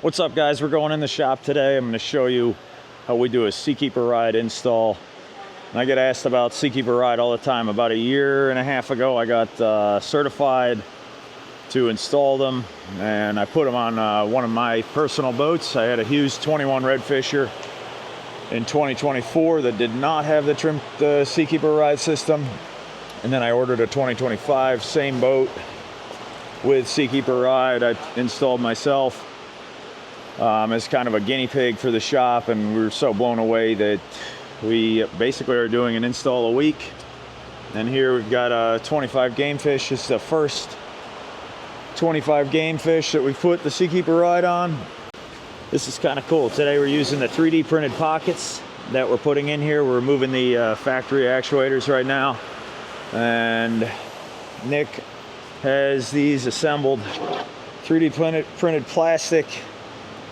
What's up, guys? We're going in the shop today. I'm going to show you how we do a Seakeeper ride install. And I get asked about Seakeeper ride all the time. About a year and a half ago, I got certified to install them, and I put them on one of my personal boats. I had a Hughes 21 Redfisher in 2024 that did not have the Seakeeper ride system, and then I ordered a 2025 same boat with Seakeeper ride. I installed myself as kind of a guinea pig for the shop, and we were so blown away that we basically are doing an install a week. And here we've got a 25 Gamefish. This is the first 25 Gamefish that we put the Seakeeper ride on. This is kind of cool. Today we're using the 3D printed pockets that we're putting in here. We're removing the factory actuators right now, and Nick has these assembled 3D printed plastic.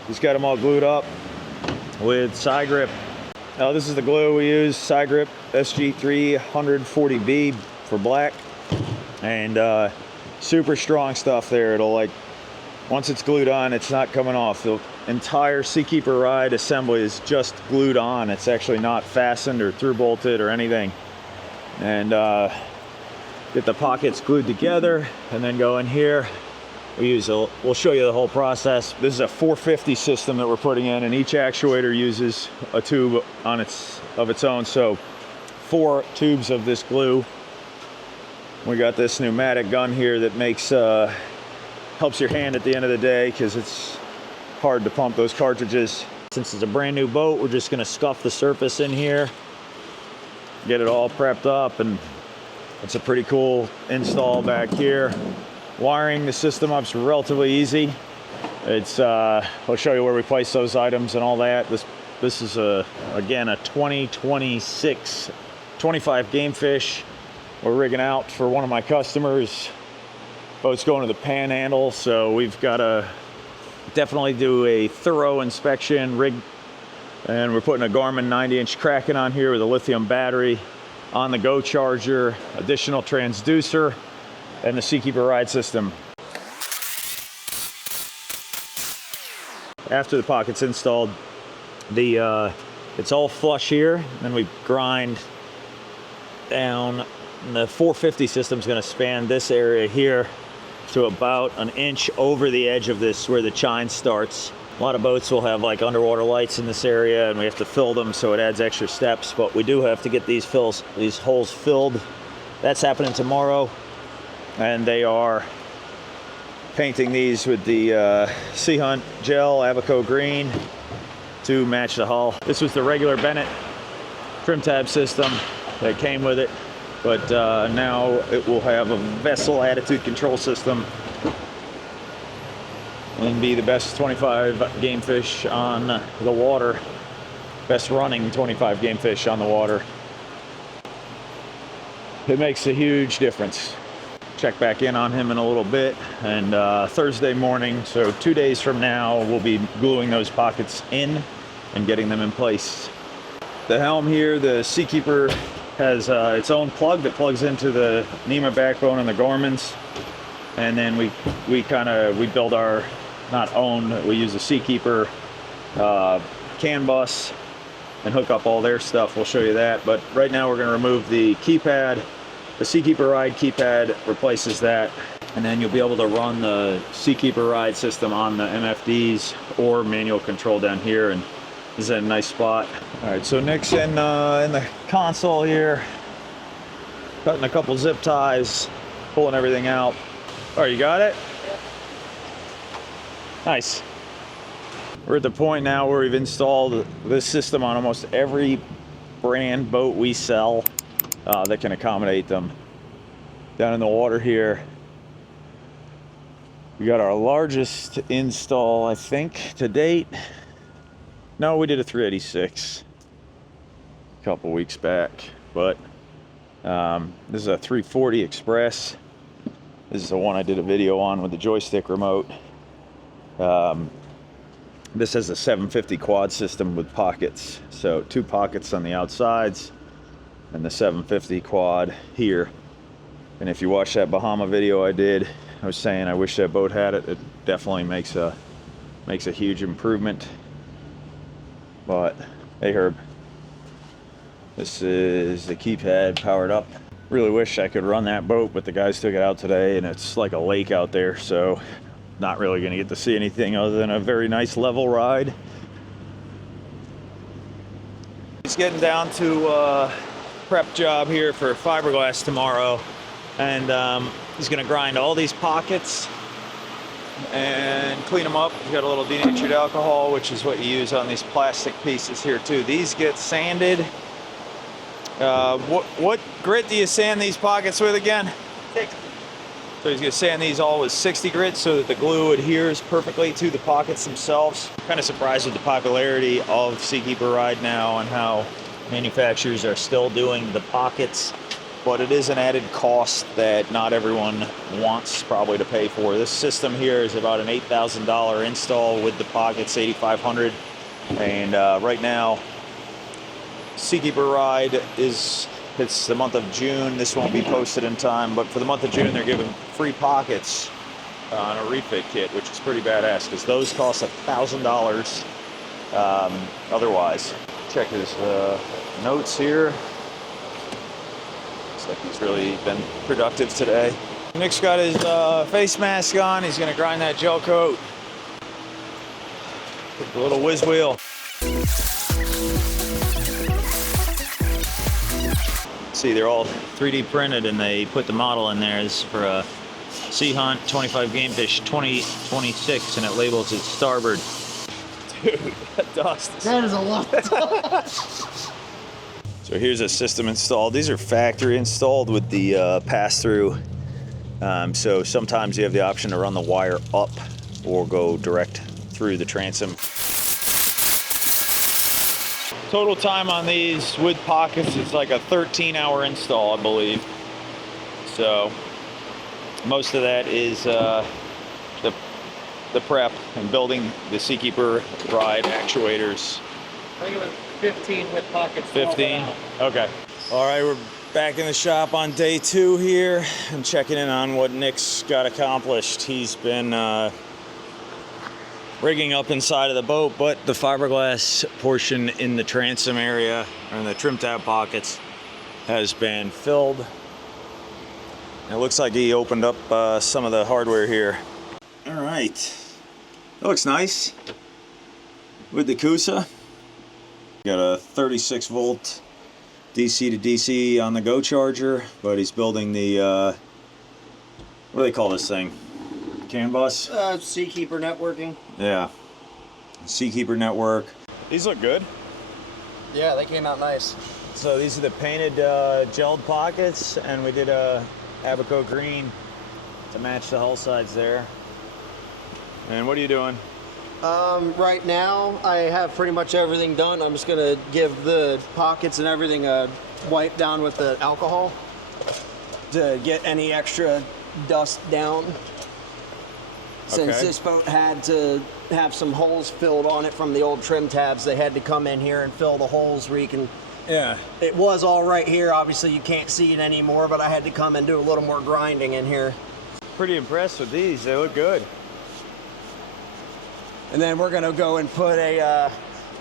He's got them all glued up with Sci-Grip. Now this is the glue we use, Scigrip SG340B for black, and super strong stuff there. It'll, like, once it's glued on, it's not coming off. The entire Seakeeper ride assembly is just glued on. It's actually not fastened or through bolted or anything. And get the pockets glued together and then go in here. We'll show you the whole process. This is a 450 system that we're putting in, and each actuator uses a tube of its own. So 4 tubes of this glue. We got this pneumatic gun here that helps your hand at the end of the day, because it's hard to pump those cartridges. Since it's a brand new boat, we're just gonna scuff the surface in here, get it all prepped up, and it's a pretty cool install back here. Wiring the system up is relatively easy. I'll show you where we place those items and all that. This is again a 2026 25 Gamefish. We're rigging out for one of my customers. Boat's going to the Panhandle, so we've got to definitely do a thorough inspection rig. And we're putting a Garmin 90-inch Kraken on here with a lithium battery, on the go charger, additional transducer, and the Seakeeper ride system. After the pocket's installed, it's all flush here, and we grind down. And the 450 system is going to span this area here to about an inch over the edge of this, where the chine starts. A lot of boats will have like underwater lights in this area, and we have to fill them, so it adds extra steps. But we do have to get these holes filled. That's happening tomorrow. And they are painting these with the Sea Hunt gel Abaco green to match the hull. This was the regular Bennett trim tab system that came with it, but now it will have a vessel attitude control system and be the best 25 Gamefish on the water, best running 25 Gamefish on the water. It makes a huge difference. Check back in on him in a little bit, and Thursday morning, so 2 days from now, we'll be gluing those pockets in and getting them in place. The Helm here, the Seakeeper, has its own plug that plugs into the NEMA backbone and the Garmin's, and then we build our, we use a Seakeeper CAN bus and hook up all their stuff. We'll show you that, but right now we're going to remove the keypad. The Seakeeper ride keypad replaces that, and then you'll be able to run the Seakeeper ride system on the MFDs or manual control down here, and this is a nice spot. All right, so Nick's in the console here, cutting a couple zip ties, pulling everything out. Oh, you got it? Nice. We're at the point now where we've installed this system on almost every brand boat we sell that can accommodate them. Down in the water here, we got our largest install, I think, to date. No, we did a 386 a couple weeks back, but this is a 340 Express. This is the one I did a video on with the joystick remote. This has a 750 quad system with pockets, so 2 pockets on the outsides and the 750 quad here. And if you watch that Bahama video I did, I was saying I wish that boat had it. It definitely makes a Makes a huge improvement. But hey Herb, this is the keypad powered up. Really wish I could run that boat, but the guys took it out today and it's like a lake out there, so not really gonna get to see anything other than a very nice level ride. He's getting down to prep job here for fiberglass tomorrow, and he's gonna grind all these pockets and clean them up. He's got a little denatured alcohol, which is what you use on these plastic pieces here too. These get sanded. What grit do you sand these pockets with again? 60. So he's gonna sand these all with 60 grit so that the glue adheres perfectly to the pockets themselves. Kind of surprised with the popularity of Seakeeper Ride now and how manufacturers are still doing the pockets, but it is an added cost that not everyone wants probably to pay for. This system here is about an $8,000 install with the pockets, $8,500, and right now Seakeeper Ride it's the month of June. This won't be posted in time, but for the month of June they're giving free pockets on a refit kit, which is pretty badass because those cost $1,000 otherwise. Check his notes here. Looks like he's really been productive today. Nick's got his face mask on. He's gonna grind that gel coat with the little whiz wheel. See, they're all 3D printed and they put the model in there. This is for a Sea Hunt 25 Gamefish 2026 and it labels it starboard. Dude, that dust. That is a lot. So here's a system installed. These are factory installed with the pass-through. So sometimes you have the option to run the wire up or go direct through the transom. Total time on these with pockets is like a 13-hour install, I believe. So most of that is the prep and building the Seakeeper Ride actuators. I think it was 15 with pockets. 15? Okay. All right, we're back in the shop on day 2 here and checking in on what Nick's got accomplished. He's been rigging up inside of the boat, but the fiberglass portion in the transom area, or in the trim tab pockets, has been filled. It looks like he opened up some of the hardware here. All right, that looks nice. With the Kusa, got a 36 volt DC to DC on the Go charger, but he's building the, what do they call this thing? CAN bus? Seakeeper networking. Yeah. Seakeeper network. These look good. Yeah, they came out nice. So these are the painted gelled pockets, and we did a Abaco green to match the hull sides there. And what are you doing? Right now, I have pretty much everything done. I'm just gonna give the pockets and everything a wipe down with the alcohol to get any extra dust down. Since this boat had to have some holes filled on it from the old trim tabs, they had to come in here and fill the holes where you can... Yeah. It was all right here. Obviously, you can't see it anymore, but I had to come and do a little more grinding in here. Pretty impressed with these. They look good. And then we're gonna go and put a,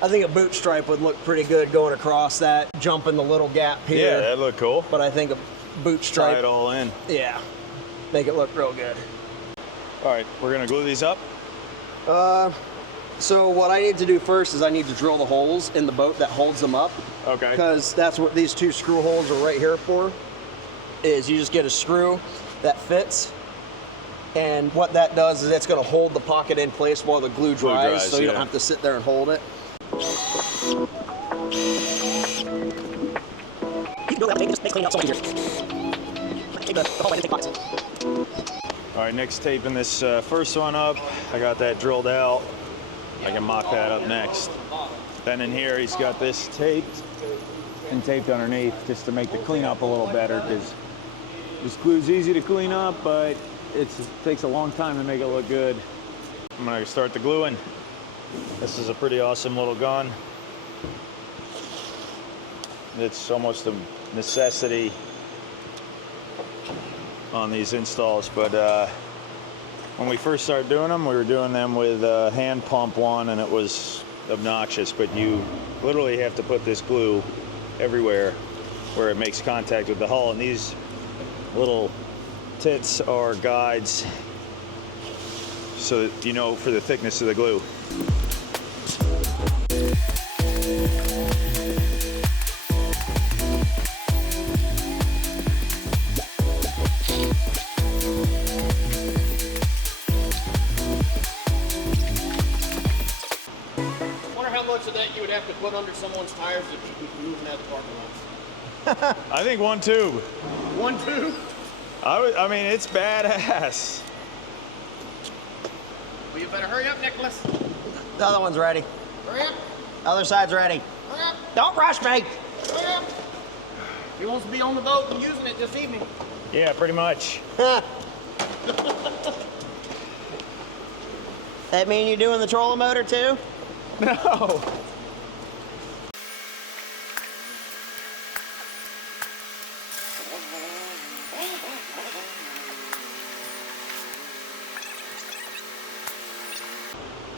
I think a boot stripe would look pretty good going across that, jumping the little gap here. Yeah, that look cool. But I think a boot stripe. Tie it all in. Yeah, make it look real good. All right, we're gonna glue these up. So what I need to do first is I need to drill the holes in the boat that holds them up. Okay. Because that's what these 2 screw holes are right here for, is you just get a screw that fits. And what that does is it's going to hold the pocket in place while the glue dries, so you don't have to sit there and hold it. All right, Nick's taping this first one up. I got that drilled out. I can mock that up next. Then in here, he's got this taped and taped underneath just to make the cleanup a little better, because this glue's easy to clean up, but it takes a long time to make it look good. I'm gonna start the gluing. This is a pretty awesome little gun. It's almost a necessity on these installs, but when we first started doing them, we were doing them with a hand pump one, and it was obnoxious, but you literally have to put this glue everywhere where it makes contact with the hull, and these little tits are guides so that you know for the thickness of the glue. Of that you would have to put under someone's tires to keep them from moving out of the parking lot. I think one tube. One tube? I mean, it's badass. Well, you better hurry up, Nicholas. The other one's ready. Hurry up. Other side's ready. Hurry up. Don't rush me. Hurry up. He wants to be on the boat and using it this evening. Yeah, pretty much. That mean you're doing the trolling motor too? No.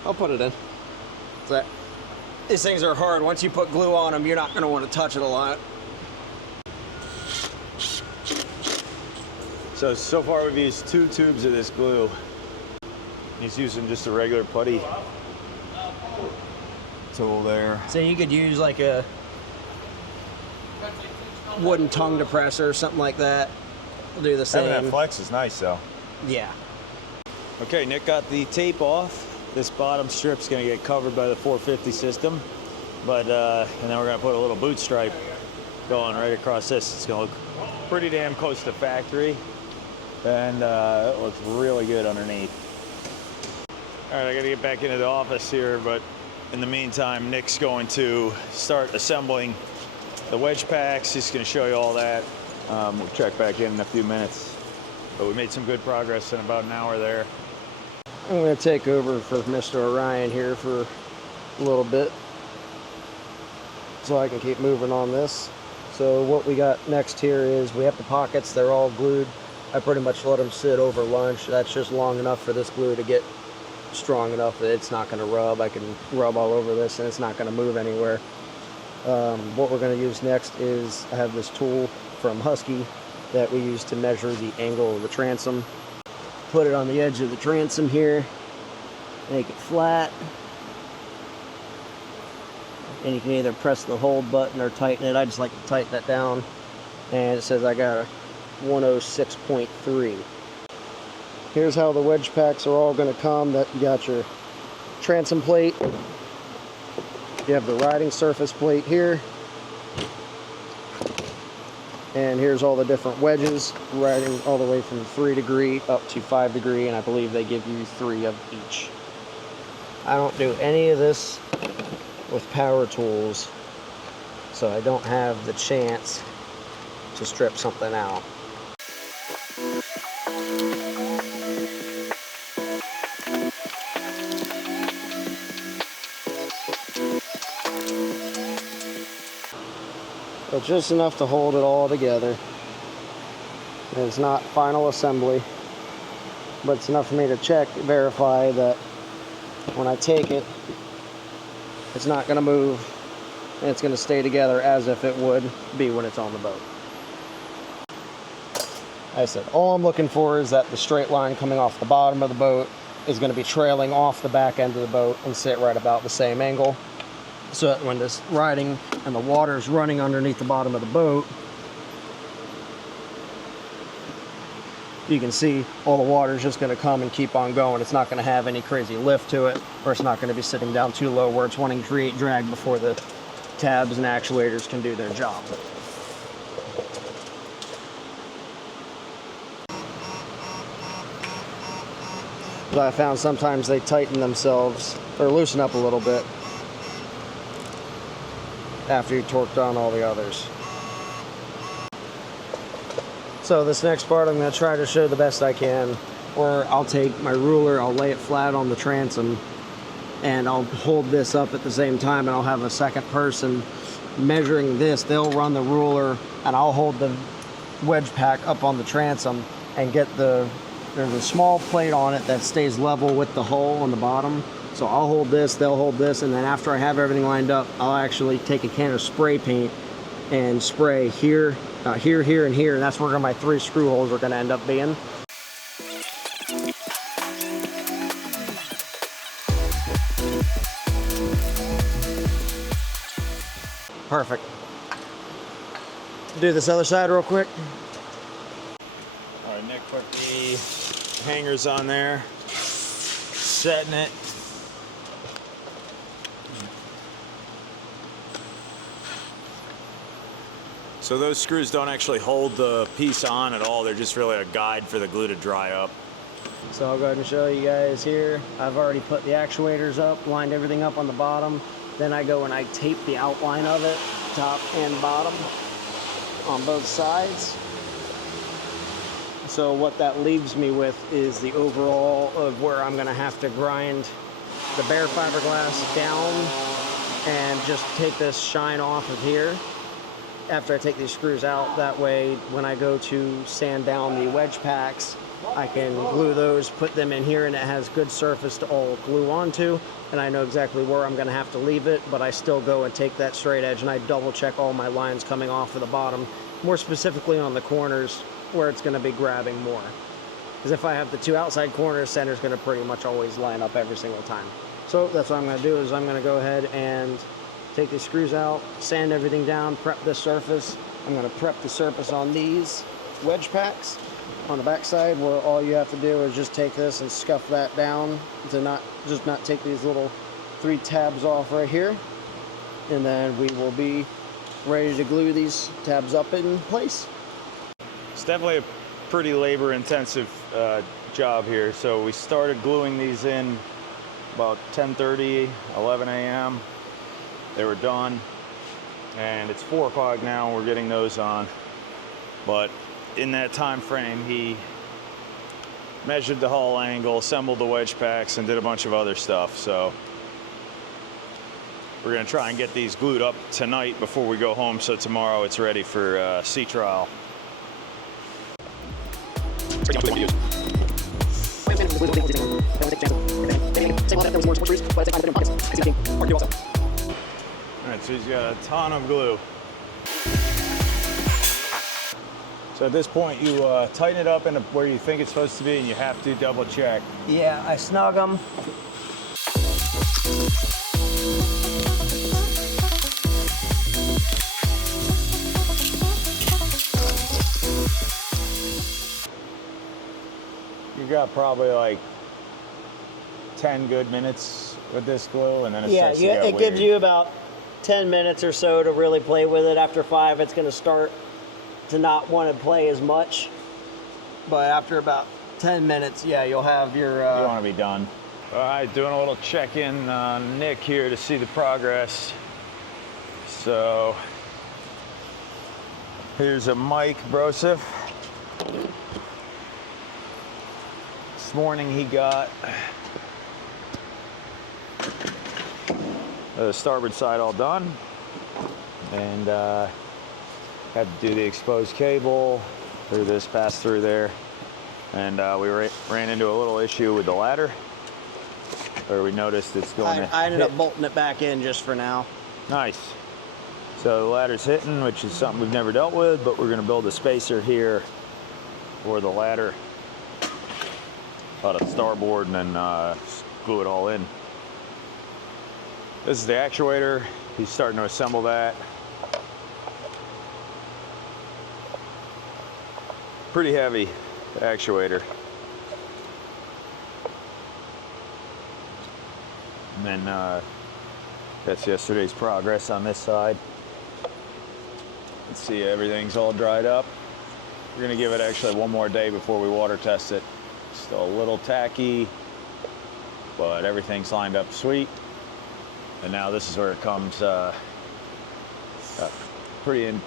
I'll put it in. These things are hard. Once you put glue on them, you're not going to want to touch it a lot. So far we've used 2 tubes of this glue. He's using just a regular putty tool there. So you could use like a wooden tongue depressor or something like that. We'll do the same. Having that flex is nice though. Yeah. Okay, Nick got the tape off. This bottom strip's gonna get covered by the 450 system, but and then we're gonna put a little boot stripe going right across this. It's gonna look pretty damn close to factory, and it looks really good underneath. All right, I gotta get back into the office here, but in the meantime, Nick's going to start assembling the wedge packs. He's gonna show you all that. We'll check back in a few minutes, but we made some good progress in about an hour there. I'm going to take over for Mr. Orion here for a little bit so I can keep moving on this. So what we got next here is we have the pockets. They're all glued. I pretty much let them sit over lunch. That's just long enough for this glue to get strong enough that it's not going to rub. I can rub all over this and it's not going to move anywhere. What we're going to use next is I have this tool from Husky that we use to measure the angle of the transom. Put it on the edge of the transom here, make it flat, and you can either press the hold button or tighten it. I just like to tighten that down, and it says I got a 106.3. Here's how the wedge packs are all going to come. That you got your transom plate, you have the riding surface plate here, and here's all the different wedges, riding all the way from 3 degree up to 5 degree, and I believe they give you 3 of each. I don't do any of this with power tools, so I don't have the chance to strip something out. But just enough to hold it all together. And it's not final assembly, but it's enough for me to check, verify that when I take it, it's not going to move, and it's going to stay together as if it would be when it's on the boat. I said, all I'm looking for is that the straight line coming off the bottom of the boat is going to be trailing off the back end of the boat and sit right about the same angle. So that when this riding and the water's running underneath the bottom of the boat, you can see all the water's just going to come and keep on going. It's not going to have any crazy lift to it, or it's not going to be sitting down too low where it's wanting to create drag before the tabs and actuators can do their job. But I found sometimes they tighten themselves or loosen up a little bit after you torqued on all the others. So this next part I'm going to try to show the best I can, where I'll take my ruler, I'll lay it flat on the transom, and I'll hold this up at the same time, and I'll have a second person measuring this. They'll run the ruler and I'll hold the wedge pack up on the transom and get the There's a small plate on it that stays level with the hole on the bottom. So I'll hold this, they'll hold this, and then after I have everything lined up, I'll actually take a can of spray paint and spray here, here, here, and here, and that's where my 3 screw holes are gonna end up being. Perfect. Do this other side real quick. All right, Nick put the hangers on there, setting it. So those screws don't actually hold the piece on at all. They're just really a guide for the glue to dry up. So I'll go ahead and show you guys here. I've already put the actuators up, lined everything up on the bottom. Then I go and I tape the outline of it, top and bottom, on both sides. So what that leaves me with is the overall of where I'm gonna have to grind the bare fiberglass down and just take this shine off of here after I take these screws out. That way, when I go to sand down the wedge packs, I can glue those, put them in here, and it has good surface to all glue onto, and I know exactly where I'm gonna have to leave it, but I still go and take that straight edge and I double check all my lines coming off of the bottom, more specifically on the corners where it's gonna be grabbing more. Because if I have the 2 outside corners, center's gonna pretty much always line up every single time. So that's what I'm gonna do, is I'm gonna go ahead and take these screws out, sand everything down, prep this surface. I'm gonna prep the surface on these wedge packs on the back side, where all you have to do is just take this and scuff that down to not take these little 3 tabs off right here. And then we will be ready to glue these tabs up in place. It's definitely a pretty labor intensive job here. So we started gluing these in about 10:30, 11 a.m. They were done, and it's 4 o'clock now. We're getting those on, but in that time frame, he measured the hull angle, assembled the wedge packs, and did a bunch of other stuff. So we're gonna try and get these glued up tonight before we go home, so tomorrow it's ready for sea trial. All right, so he's got a ton of glue. So at this point, you tighten it up into where you think it's supposed to be, and you have to double check. Yeah, I snug them. You got probably like 10 good minutes with this glue, and then it starts to get it gives weird. you about 10 minutes or so to really play with it. After 5, it's going to start to not want to play as much. But after about 10 minutes, yeah, you'll have your... You want to be done. All right, doing a little check-in on Nick here to see the progress. So here's a Mike Broseph. This morning he got the starboard side all done, and had to do the exposed cable through this, pass through there, and we ran into a little issue with the ladder, where we noticed it's going to I ended up bolting it back in just for now. Nice. So the ladder's hitting, which is something we've never dealt with, but we're going to build a spacer here for the ladder out of starboard, and then glue it all in. This is the actuator. He's starting to assemble that. Pretty heavy actuator. And then that's yesterday's progress on this side. Let's see, everything's all dried up. We're gonna give it actually one more day before we water test it. Still a little tacky, but everything's lined up sweet. And now this is where it comes, pretty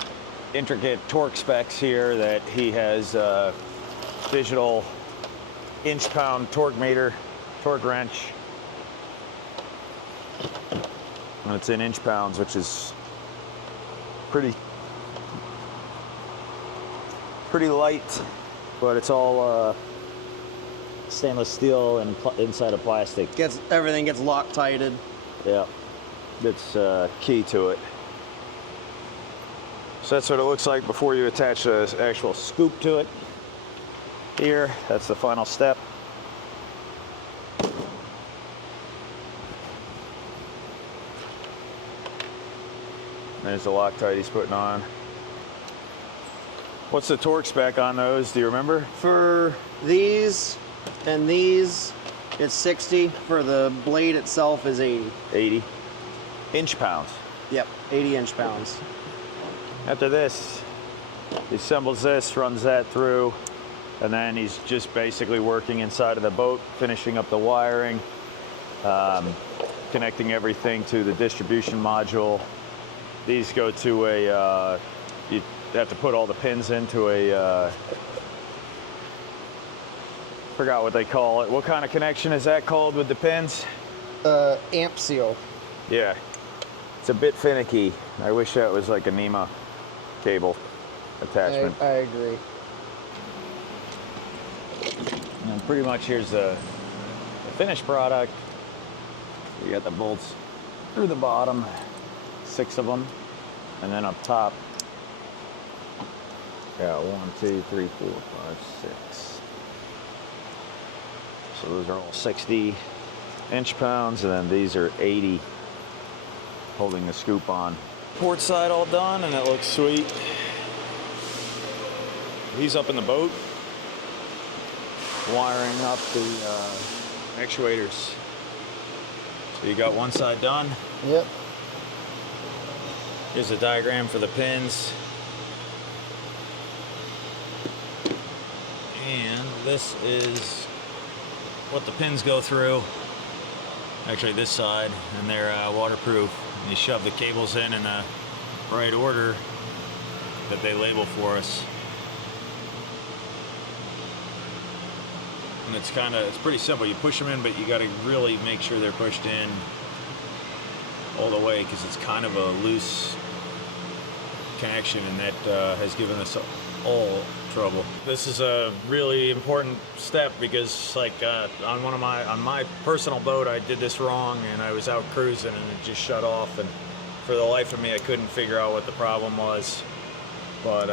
intricate torque specs here that he has digital inch-pound torque meter, torque wrench. And it's in inch pounds, which is pretty light, but it's all stainless steel and inside of plastic. Everything gets Loctited. Yeah, that's key to it. So that's what it looks like before you attach an actual scoop to it. Here, that's the final step. There's the Loctite he's putting on. What's the torque spec on those? Do you remember? For these and these, it's 60. For the blade itself is 80. 80 inch-pounds. Yep, 80 inch-pounds. After this, he assembles this, runs that through, and then he's just basically working inside of the boat, finishing up the wiring, connecting everything to the distribution module. These go to a, you have to put all the pins into a, forgot what they call it. What kind of connection is that called with the pins? Amp seal. Yeah, it's a bit finicky. I wish that was like a NEMA cable attachment. I agree. And pretty much here's the finished product. You got the bolts through the bottom, 6 of them, and then up top, yeah, 1, 2, 3, 4, 5, 6. So those are all 60 inch-pounds, and then these are 80, holding the scoop on. Port side all done, and it looks sweet. He's up in the boat, wiring up the actuators. So you got one side done. Yep. Here's a diagram for the pins. And this is what the pins go through. Actually this side, and they're waterproof. You shove the cables in the right order that they label for us. And it's pretty simple. You push them in, but you got to really make sure they're pushed in all the way, because it's kind of a loose connection, and that has given us all trouble. This is a really important step, because like on my personal boat, I did this wrong, and I was out cruising and it just shut off, and for the life of me I couldn't figure out what the problem was. But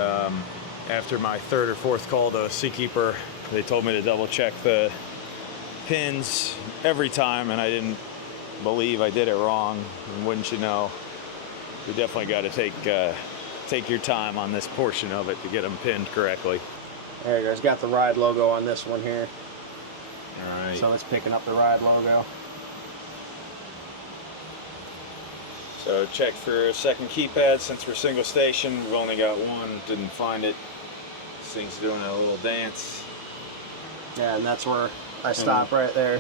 after my 3rd or 4th call to Seakeeper, they told me to double check the pins every time, and I didn't believe I did it wrong. And wouldn't you know, you definitely got to take your time on this portion of it to get them pinned correctly. There you go. It's got the Ride logo on this one here. All right. So it's picking up the Ride logo. So check for a second keypad. Since we're single station, we've only got one. Didn't find it. This thing's doing a little dance. Yeah, and that's where I stop right there.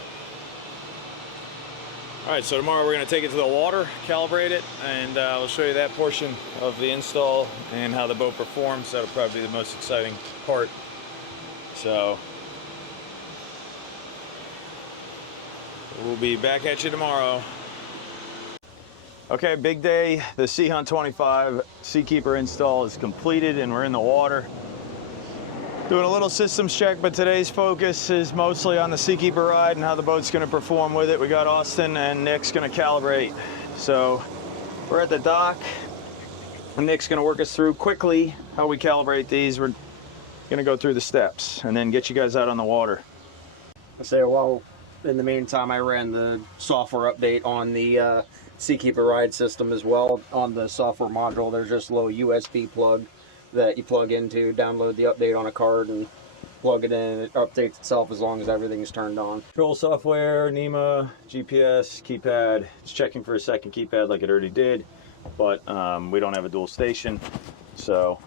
All right, so tomorrow we're going to take it to the water, calibrate it, and I'll show you that portion of the install and how the boat performs. That'll probably be the most exciting part. So we'll be back at you tomorrow. Okay, big day. The Sea Hunt 25 Seakeeper install is completed, and we're in the water. Doing a little systems check, but today's focus is mostly on the Seakeeper ride and how the boat's going to perform with it. We got Austin and Nick's going to calibrate. So we're at the dock, and Nick's going to work us through quickly how we calibrate these. We're going to go through the steps and then get you guys out on the water. I say, well, in the meantime, I ran the software update on the Seakeeper ride system as well. On the software module, there's just a little USB plug that you plug into, download the update on a card, and plug it in. It updates itself as long as everything's turned on. Control software, NEMA, GPS, keypad. It's checking for a second keypad like it already did, but we don't have a dual station, so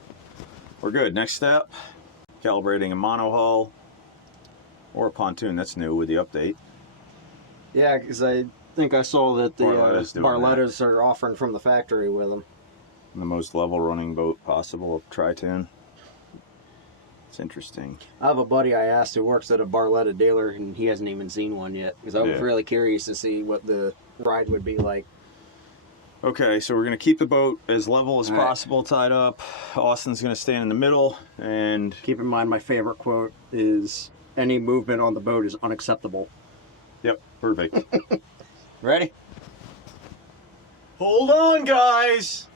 we're good. Next step, calibrating a monohull or a pontoon. That's new with the update. Yeah, because I think I saw that the Barlettas are offering from the factory with them. The most level running boat possible of Tri-Tune. It's interesting. I have a buddy I asked who works at a Barletta dealer, and he hasn't even seen one yet, because I was really curious to see what the ride would be like. Okay, so we're going to keep the boat as level as possible, tied up. Austin's going to stand in the middle, and keep in mind my favorite quote is, any movement on the boat is unacceptable. Yep, perfect. Ready? Hold on, guys!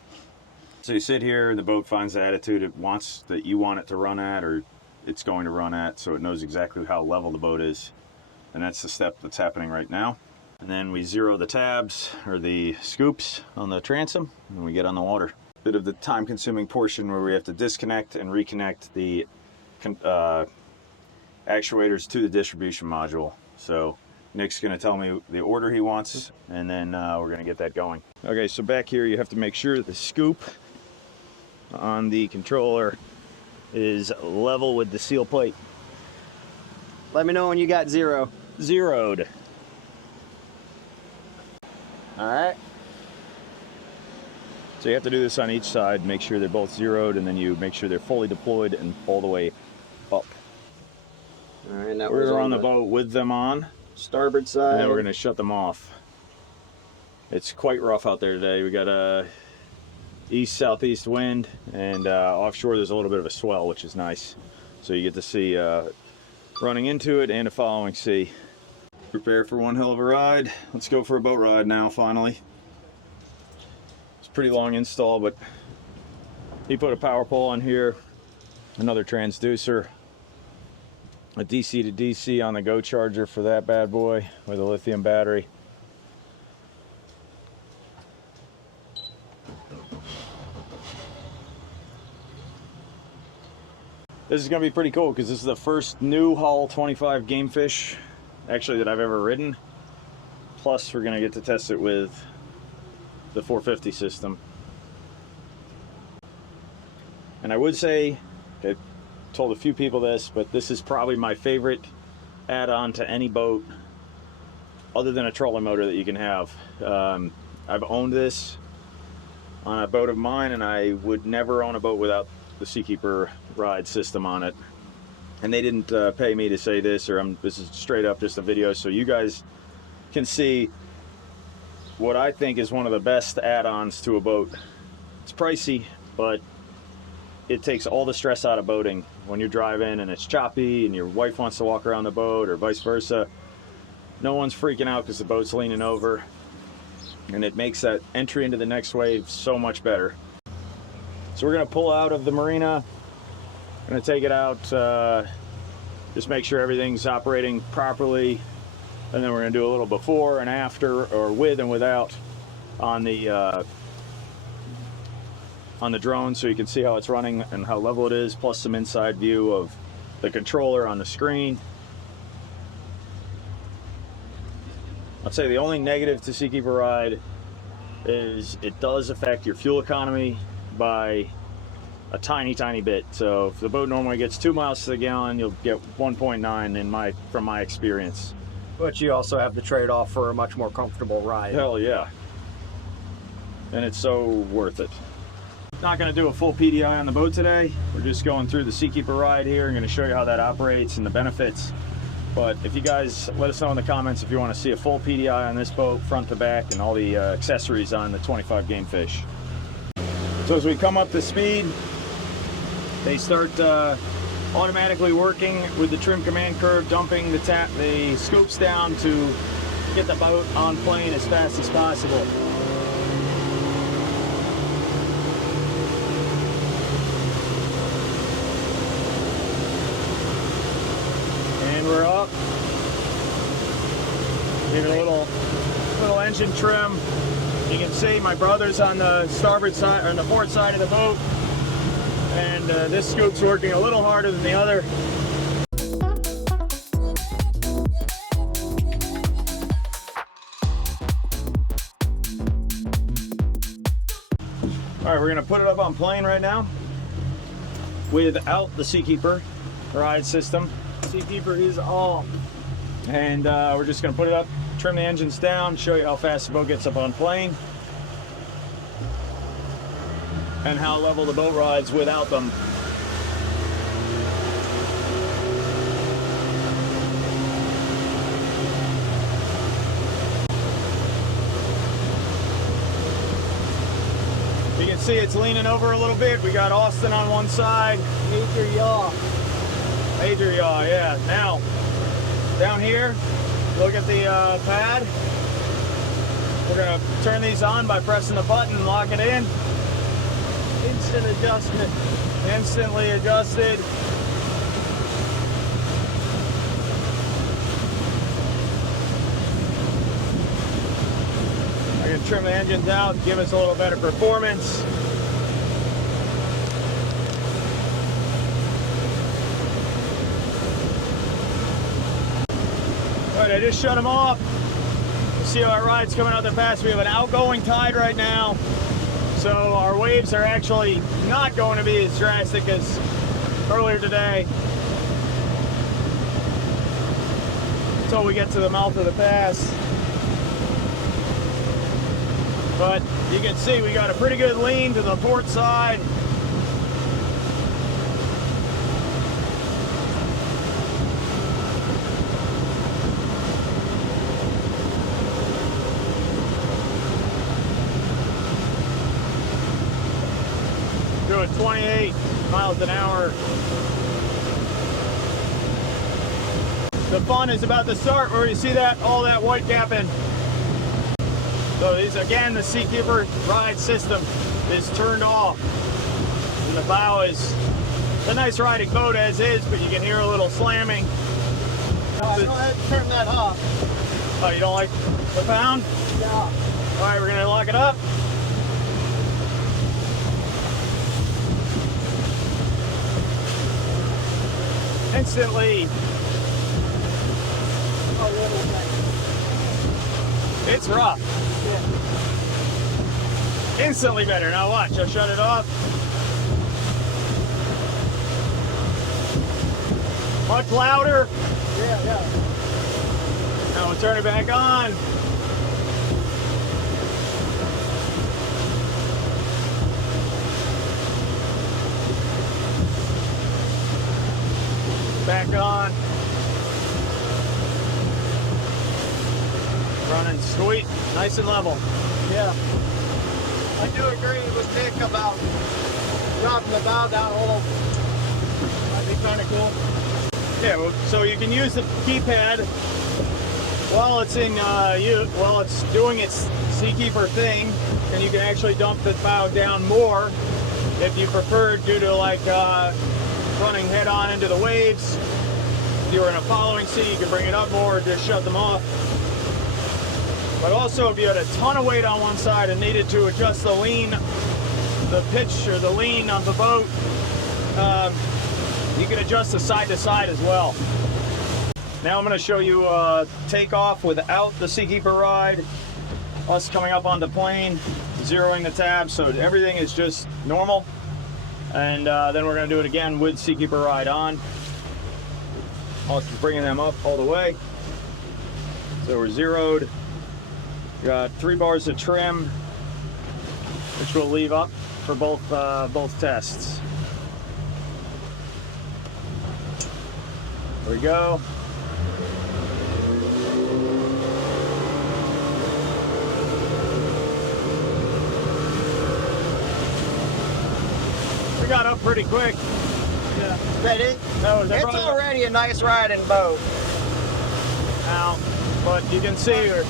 So you sit here and the boat finds the attitude it wants, that you want it to run at, or it's going to run at, so it knows exactly how level the boat is. And that's the step that's happening right now. And then we zero the tabs, or the scoops, on the transom, and we get on the water. Bit of the time-consuming portion where we have to disconnect and reconnect the actuators to the distribution module. So Nick's going to tell me the order he wants, and then we're going to get that going. Okay, so back here you have to make sure the scoop on the controller is level with the seal plate. Let me know when you got 0. Zeroed. All right. So you have to do this on each side, make sure they're both zeroed, and then you make sure they're fully deployed and all the way up. All right, now We're on the boat with them on, starboard side. and then we're going to shut them off. It's quite rough out there today. We got a east-southeast wind, and offshore there's a little bit of a swell, which is nice. So you get to see running into it and a following sea. Prepare for one hell of a ride. Let's go for a boat ride now, finally. It's a pretty long install, but he put a power pole on here, another transducer, a DC to DC on the Go charger for that bad boy with a lithium battery. This is going to be pretty cool because this is the first new hull 25 Gamefish actually that I've ever ridden. Plus we're going to get to test it with the 450 system. And I would say, I've told a few people this, but this is probably my favorite add-on to any boat other than a trolling motor that you can have. I've owned this on a boat of mine, and I would never own a boat without the Seakeeper ride system on it. And they didn't pay me to say this, or this is straight up just a video so you guys can see what I think is one of the best add-ons to a boat. It's pricey, but it takes all the stress out of boating. When you're driving and it's choppy and your wife wants to walk around the boat or vice versa, no one's freaking out because the boat's leaning over, and it makes that entry into the next wave so much better. So we're going to pull out of the marina. Going to take it out, just make sure everything's operating properly, and then we're going to do a little before and after, or with and without, on the drone, so you can see how it's running and how level it is, plus some inside view of the controller on the screen. I'd say the only negative to Seakeeper Ride is it does affect your fuel economy by a tiny bit. So if the boat normally gets 2 miles to the gallon, you'll get 1.9 from my experience. But you also have the trade-off for a much more comfortable ride. Hell yeah. And it's so worth it. Not going to do a full PDI on the boat today. We're just going through the Seakeeper Ride here. I'm going to show you how that operates and the benefits. But if you guys let us know in the comments if you want to see a full PDI on this boat, front to back, and all the accessories on the 25 Gamefish. So as we come up to speed, they start automatically working with the trim command curve, dumping the scoops down to get the boat on plane as fast as possible. And we're up. Give it a little engine trim. You can see my brother's on the starboard side, or on the port side of the boat. And this scoop's working a little harder than the other. All right, we're gonna put it up on plane right now without the Seakeeper ride system. Seakeeper is off. And we're just gonna put it up, trim the engines down, show you how fast the boat gets up on plane, and how level the boat rides without them. You can see it's leaning over a little bit. We got Austin on one side. Major yaw. Major yaw, yeah. Now, down here, look at the pad. We're gonna turn these on by pressing the button and lock it in. Instant adjustment. Instantly adjusted. I can trim the engines out, give us a little better performance. All right, I just shut them off. See how our ride's coming out the pass. We have an outgoing tide right now, so our waves are actually not going to be as drastic as earlier today until we get to the mouth of the pass. But you can see we got a pretty good lean to the port side. Doing 28 miles an hour. The fun is about to start where you see that all that white capping. So these, again, the Seakeeper ride system is turned off. And the bow is a nice riding boat as is, but you can hear a little slamming. Go ahead and turn that off. Oh, you don't like the pound? Yeah. All right, we're gonna lock it up. Instantly. A little bit. It's rough. Yeah. Instantly better. Now watch, I'll shut it off. Much louder. Yeah. Now we'll turn it back on. Back on. Running sweet, nice and level. Yeah. I do agree with Nick about dropping the bow down a little. Might be kind of cool. Yeah, well, so you can use the keypad while it's in while it's doing its Seakeeper thing, and you can actually dump the bow down more if you prefer, due to like running head on into the waves. If you're in a following seat, you can bring it up more or just shut them off. But also, if you had a ton of weight on one side and needed to adjust the lean, the pitch or the lean of the boat, you can adjust the side to side as well. Now I'm going to show you takeoff without the Seakeeper ride, us coming up on the plane, zeroing the tabs, so everything is just normal. And then we're going to do it again with Seakeeper ride on. Also bringing them up all the way. So we're zeroed. Got 3 bars of trim, which we'll leave up for both tests. There we go. We got up pretty quick. Yeah. Ready? It's already a nice riding boat. Now, but you can see her.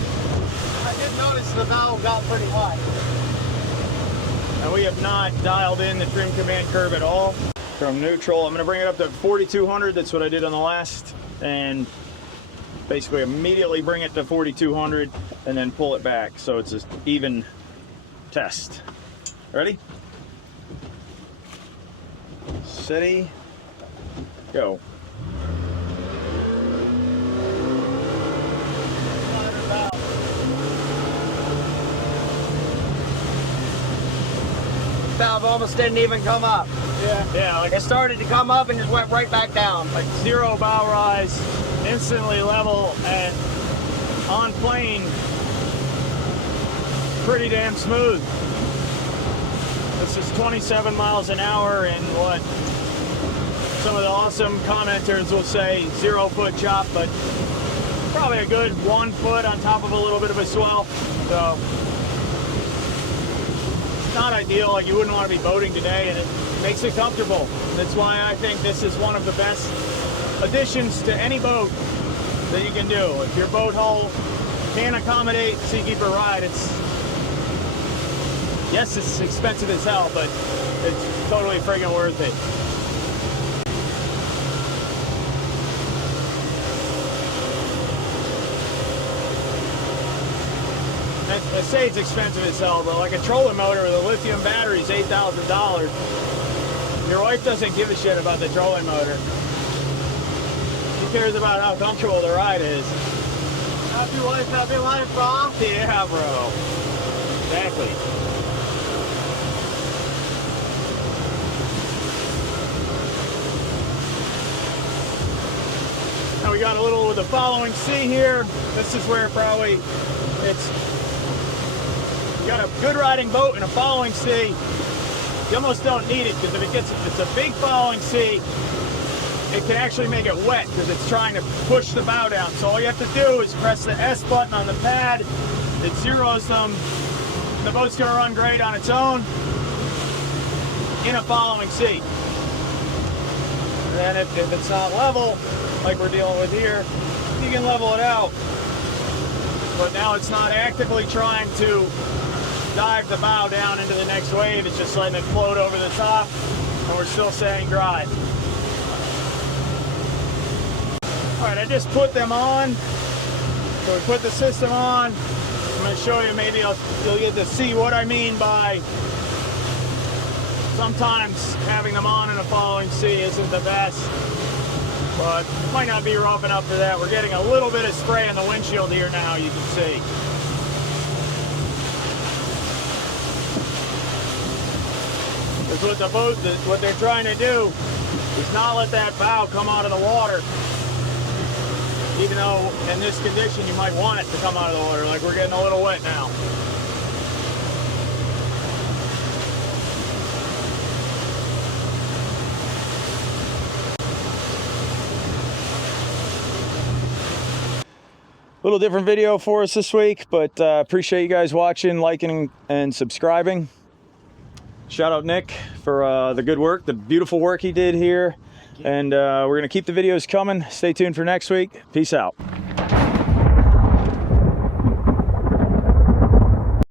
I did notice the valve got pretty high. And we have not dialed in the trim command curve at all. From neutral, I'm going to bring it up to 4,200. That's what I did on the last. And basically immediately bring it to 4,200 and then pull it back. So it's an even test. Ready? Steady. Go. Valve almost didn't even come up. Yeah, like It started to come up and just went right back down. like zero bow rise, instantly level, and on plane, pretty damn smooth. This is 27 miles an hour, and what some of the awesome commenters will say 0 foot chop, but probably a good 1 foot on top of a little bit of a swell. So not ideal, like you wouldn't want to be boating today, and it makes it comfortable. That's why I think this is one of the best additions to any boat that you can do. If your boat hull can accommodate Seakeeper ride, yes, it's expensive as hell, but it's totally friggin' worth it. I say it's expensive as hell, but like a trolling motor with a lithium battery is $8,000. Your wife doesn't give a shit about the trolling motor. She cares about how comfortable the ride is. Happy wife, happy life, bro. Yeah, bro. Exactly. Now we got a little with the following sea here. This is where probably you got a good riding boat and a following sea. You almost don't need it, because if it's a big following sea, it can actually make it wet because it's trying to push the bow down. So all you have to do is press the S button on the pad. It zeroes them. The boat's gonna run great on its own in a following sea. And then if it's not level, like we're dealing with here, you can level it out. But now it's not actively trying to dive the bow down into the next wave. It's just letting it float over the top, and we're still staying dry. All right, I just put them on. So we put the system on. I'm going to show you, maybe you'll get to see what I mean by sometimes having them on in a following sea isn't the best, but it might not be rough enough for that. We're getting a little bit of spray on the windshield here now, you can see. Because what they're trying to do is not let that bow come out of the water. Even though in this condition you might want it to come out of the water, like we're getting a little wet now. Little different video for us this week, but appreciate you guys watching, liking, and subscribing. Shout out Nick for the good work, the beautiful work he did here. And we're going to keep the videos coming. Stay tuned for next week. Peace out.